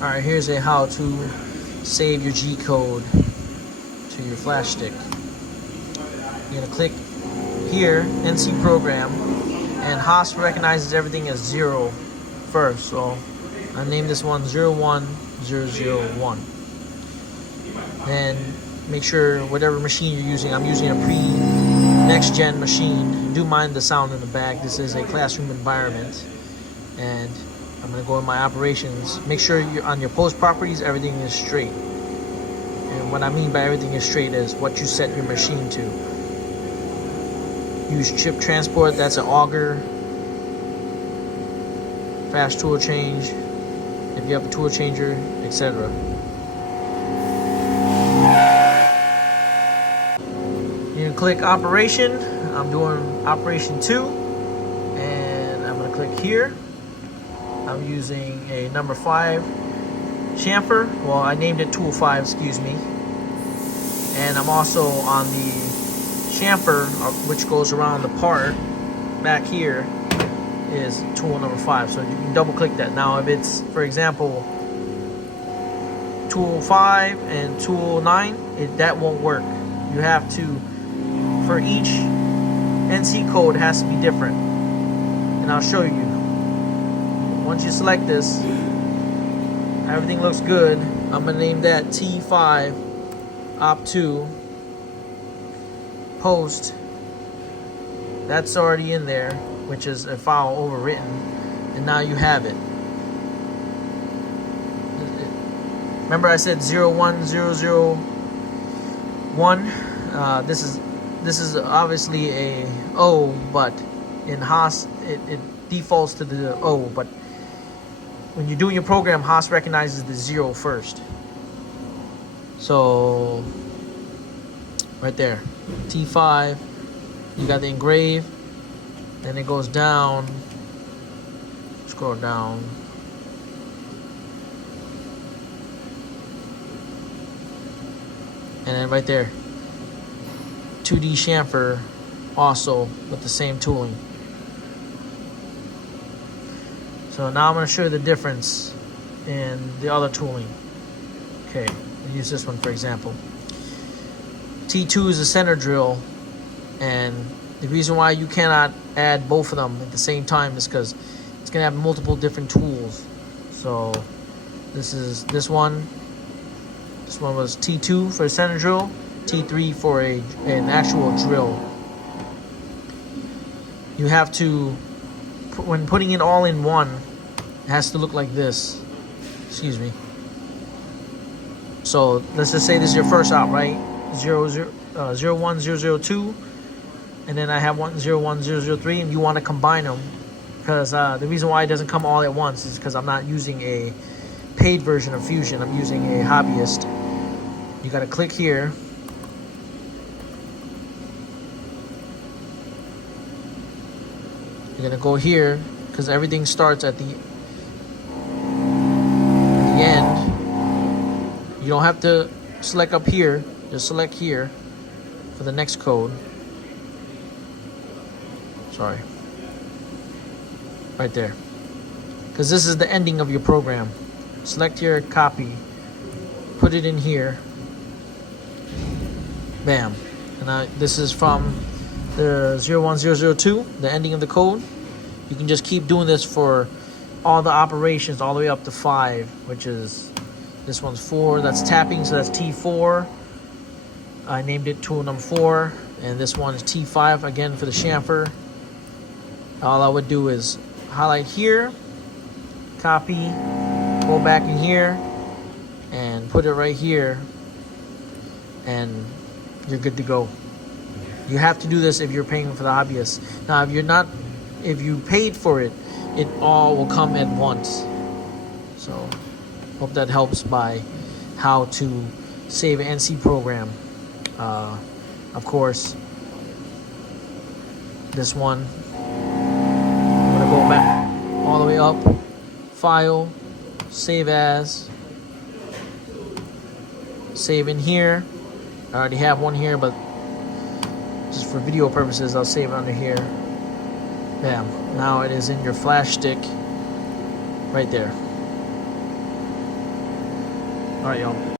Alright, here's a how to save your G code to your flash stick. You're gonna click here, NC program, and haas recognizes everything as 0 first. So I named this one 01001. Then make sure whatever machine you're using, I'm using a next gen machine. Do mind the sound in the back. This is a classroom environment, and I'm going to go in my operations. Make sure you're on your post properties, everything is straight. And what I mean by everything is straight is what you set your machine to. Use chip transport, that's an auger. Fast tool change, if you have a tool changer, etc. You can click operation. I'm doing operation 2, and I'm going to click here. I'm using a number 5 chamfer. Well, I named it tool 5, excuse me. And I'm also on the chamfer, which goes around the part back here, is tool number 5. So you can double click that. Now, if it's, for example, tool 5 and tool 9, that won't work. You have to, for each NC code, it has to be different. And I'll show you. Once you select this, everything looks good. I'm gonna name that T5 op2 post. That's already in there, which is a file overwritten, and now you have it. Remember I said 01001? This is obviously a O, but in haas it defaults to the O, but when you're doing your program, haas recognizes the 0 first. So right there, T5, you got the engrave, then it goes down, scroll down, and then right there, 2D chamfer, also with the same tooling. So now I'm going to show you the difference in the other tooling. Okay, I'll use this one for example. T2 is a center drill, and the reason why you cannot add both of them at the same time is because it's going to have multiple different tools. So this one was T2 for a center drill, T3 for an actual drill. You have to, when putting it all in one, it has to look like this. Excuse me. So let's just say this is your first op, right? 01002, and then I have 01003, and you want to combine them, because the reason why it doesn't come all at once is because I'm not using a paid version of Fusion. I'm using a hobbyist. You got to click here. You're gonna go here because everything starts at the end. You don't have to select up here, just select here for the next code. Sorry. Right there. Because this is the ending of your program. Select here, copy, put it in here. Bam. And this is from the 01002, the ending of the code. You can just keep doing this for all the operations all the way up to 5, which is, this one's 4, that's tapping, so that's T4. I named it tool number 4, and this one is T5, again for the chamfer. All I would do is highlight here, copy, go back in here, and put it right here, and you're good to go. You have to do this if you're paying for the hobbyist. Now, if you're not, if you paid for it, it all will come at once. So, hope that helps by how to save an NC program. Of course, this one, I'm gonna go back all the way up, File, Save As, save in here. I already have one here, but just for video purposes, I'll save it under here. Bam. Now it is in your flash stick right there. All right, y'all.